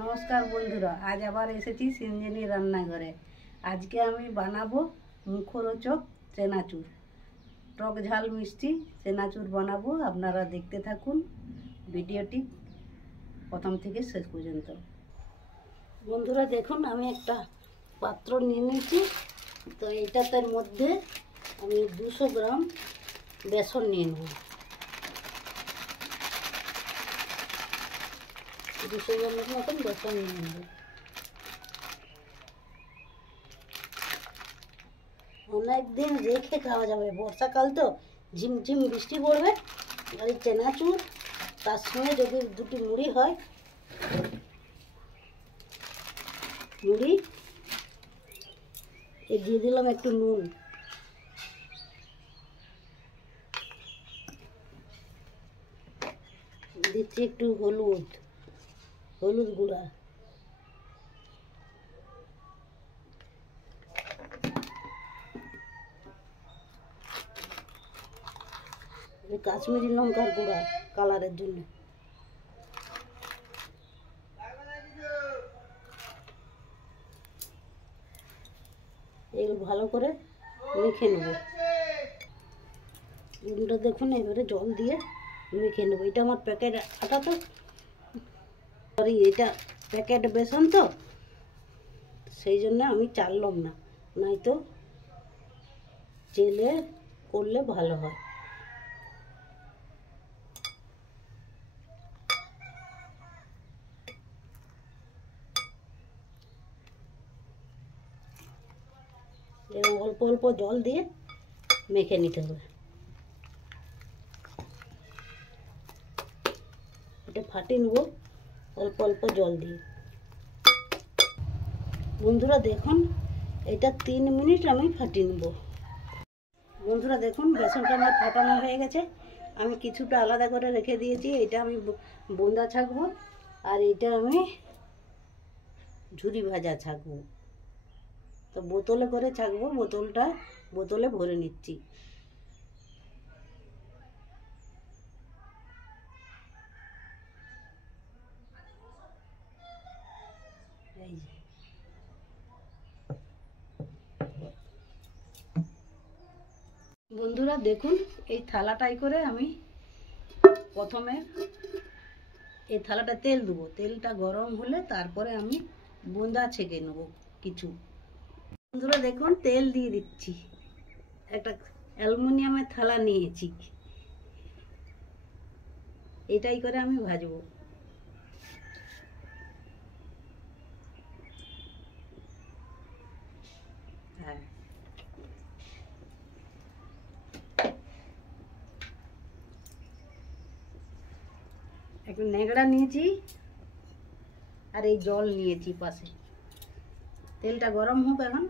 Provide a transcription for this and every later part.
নমস্কার বন্ধুরা, আজ আবার এসেছি সিঞ্জিনী রান্নাঘরে। আজকে আমি বানাবো মুখরোচক চেনাচুর, টক ঝাল মিষ্টি চেনাচুর বানাবো। আপনারা দেখতে থাকুন ভিডিওটি প্রথম থেকে শেষ পর্যন্ত। বন্ধুরা দেখুন, আমি একটা পাত্র নিয়ে নিয়েছি। তো এইটাতে মধ্যে আমি 200 গ্রাম বেসন নিয়ে নেব। 200 গ্রামের মতন বেসন নিয়ে নেব। অনেক দিন রেখে খাওয়া যাবে, বর্ষাকাল তো ঝিমঝিম বৃষ্টি পড়বে। আর এই চেনাচুর তার সঙ্গে যদি দুটি মুড়ি হয়, মুড়ি এই দিয়ে দিলাম একটু নুন, দিচ্ছি একটু হলুদ গুঁড়া, কাশ্মীরি লঙ্কার গুঁড়া কালারের জন্য। এগুলো ভালো করে মেখে নেব। নুনটা দেখুন, এবারে জল দিয়ে মেখে নেব। এটা আমার প্যাকেট আটা, তো সরি এটা প্যাকেট বেসন, তো সেই জন্য আমি চাললাম না, নয়তো চেলে করলে ভালো হয়। এরকম অল্প অল্প জল দিয়ে মেখে নিতে হবে। এটা ফাটিয়ে নেব অল্প অল্প জল দিয়ে। বন্ধুরা দেখুন, এটা 3 মিনিট আমি ফাটিয়ে নেব। বন্ধুরা দেখুন, বেসনটা আমার ফাটানো হয়ে গেছে। আমি কিছুটা আলাদা করে রেখে দিয়েছি। এটা আমি বোঁদা ছাঁকবো, আর এটা আমি ঝুরি ভাজা ছাঁকবো। তো বোতলে করে ছাঁকবো, বোতলে ভরে নিচ্ছি। এই যে বন্ধুরা দেখুন, এই থালাটাই করে আমি প্রথমে এই থালাটা তেল দেবো। তেলটা গরম হলে তারপরে আমি বোঁদা ছেঁকে নেব কিছু। বন্ধুরা দেখুন, তেল দিয়ে দিচ্ছি। একটা অ্যালুমিনিয়ামের থালা নিয়েছি, এটাই করে আমি ভাজবো। হ্যাঁ, একটু ন্যাকড়া নিয়েছি আর এই জল নিয়েছি পাশে। তেলটা গরম হোক এখন।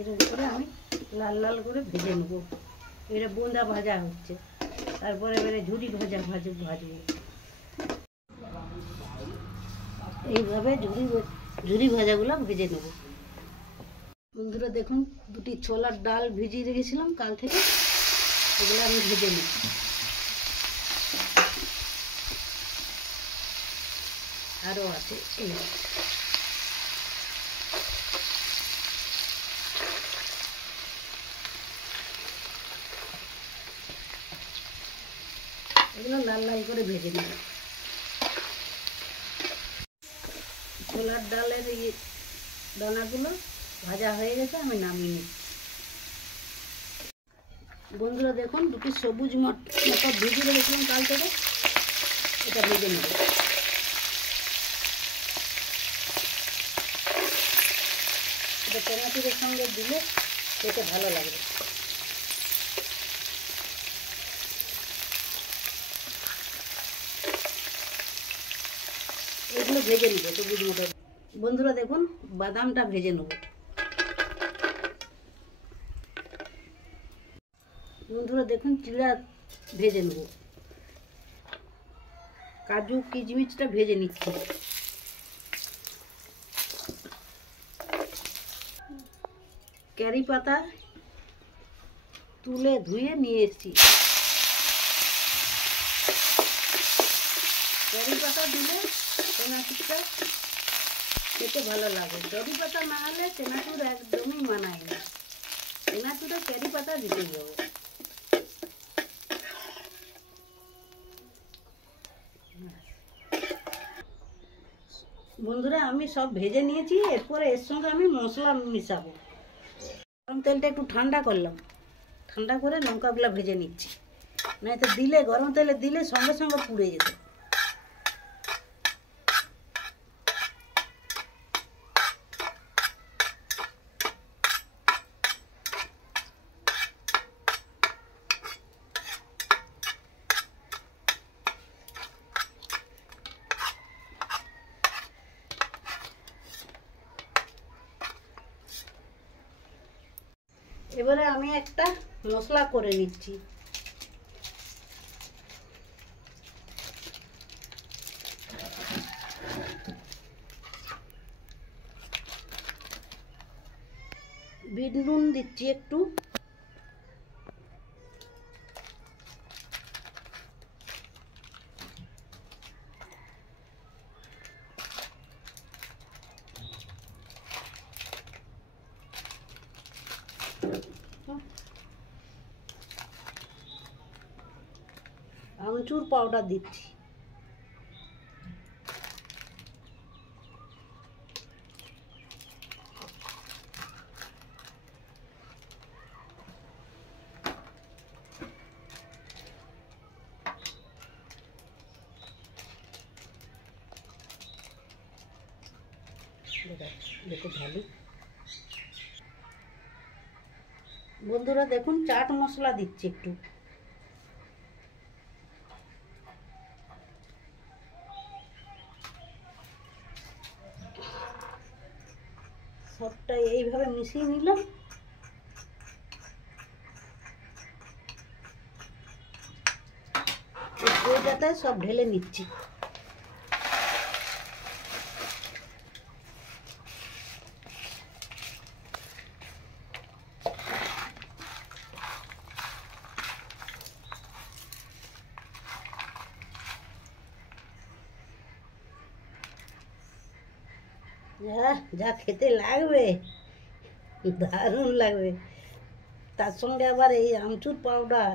এরকম করে আমি লাল লাল করে ভেজে নেবো। এবারে বোঁদা ভাজা হচ্ছে, তারপরে এবারে ঝুরি ভাজবো। এইভাবে ঝুরি ভাজাগুলো ভেজে নেব। বন্ধুরা দেখুন, দুটি ছোলার ডাল ভিজিয়ে রেখেছিলাম কাল থেকে, এগুলো আমি ভেজে নেব। আরও আছে এগুলো লাল লাল করে ভেজে নেব। ছোলার ডালের এই দানাগুলো ভাজা হয়ে গেছে, আমি নামিয়ে নিচ্ছি। বন্ধুরা দেখুন, দুটি সবুজ মটর ভিজিয়ে রেখেছিলাম কাল থেকে, এটা ভেজে নেব। এটা চানাচুরের সঙ্গে দিলে খেতে ভালো লাগবে। এগুলো ভেজে নেব সবুজ মটর। বন্ধুরা দেখুন, বাদামটা ভেজে নেব। বন্ধুরা দেখুন, চিড়া ভেজে নেব। কাজু কিশমিশটা ভেজে নিচ্ছি। কারি পাতা তুলে ধুয়ে নিয়ে এসেছি। কারি পাতা দিলে চানাচুরটা খেতে ভালো লাগে। কারি পাতা না হলে চানাচুর একদমই মানায় না। চানাচুরে কারি পাতা দিতেই হবে। বন্ধুরা আমি সব ভেজে নিয়েছি, এরপরে এর সঙ্গে আমি মশলা মিশাবো। গরম তেলটা একটু ঠান্ডা করলাম, ঠান্ডা করে লঙ্কাগুলো ভেজে নিচ্ছি, নয়তো দিলে গরম তেলে দিলে সঙ্গে সঙ্গে পুড়ে যেত। এবারে আমি একটা মশলা করে নিচ্ছি। বিট নুন দিচ্ছি একটু, আমচুর পাউডার দিচ্ছি, দেখো ভালো। বন্ধুরা দেখুন, চাট মশলা দিচ্ছি একটু। সবটা এইভাবে মিশিয়ে নিলাম। এটাতে সব ঢেলে নিচ্ছি। যা খেতে লাগবে, দারুণ লাগবে। তার সঙ্গে আবার এই আমচুর পাউডার,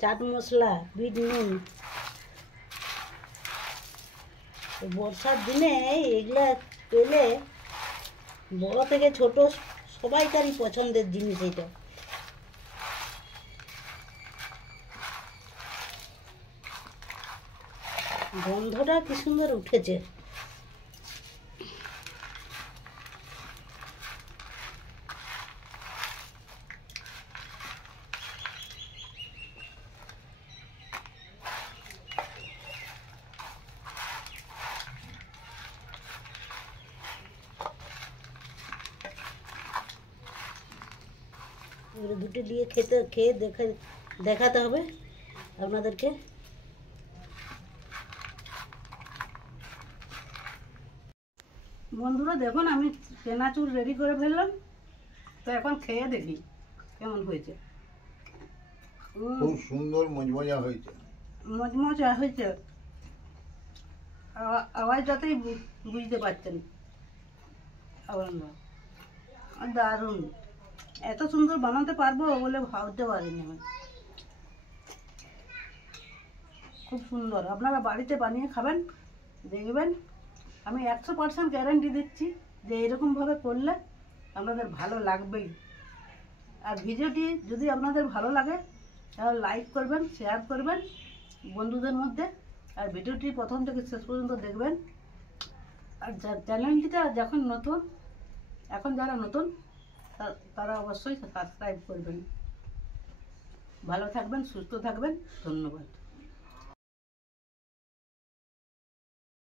চাট মশলা, বিট নুন। বর্ষার দিনে এগুলা পেলে বড় থেকে ছোট সবাইকারই পছন্দের জিনিস এটা। গন্ধটা কি সুন্দর উঠেছে। এবার দুটো দিয়ে খেয়ে দেখাতে হবে আপনাদেরকে। বন্ধুরা দেখুন আমি চেনাচুর রেডি করে ফেললাম, তো এখন খেয়ে দেখি কেমন হয়েছে। খুব সুন্দর মজমজা হয়েছে। মজমজা হয়েছে, আওয়াজটাতেই বুঝতে পারছেন আপনারা। দারুণ, এত সুন্দর বানাতে পারবো বলে ভাবতে পারিনি আমি। খুব সুন্দর, আপনারা বাড়িতে বানিয়ে খাবেন, দেখবেন। আমি 100% গ্যারান্টি দিচ্ছি যে এরকমভাবে করলে আপনাদের ভালো লাগবেই। আর ভিডিওটি যদি আপনাদের ভালো লাগে তাহলে লাইক করবেন, শেয়ার করবেন বন্ধুদের মধ্যে, আর ভিডিওটি প্রথম থেকে শেষ পর্যন্ত দেখবেন। আর চ্যানেলটিতে যখন নতুন, এখন যারা নতুন তারা অবশ্যই সাবস্ক্রাইব করবেন। ভালো থাকবেন, সুস্থ থাকবেন, ধন্যবাদ।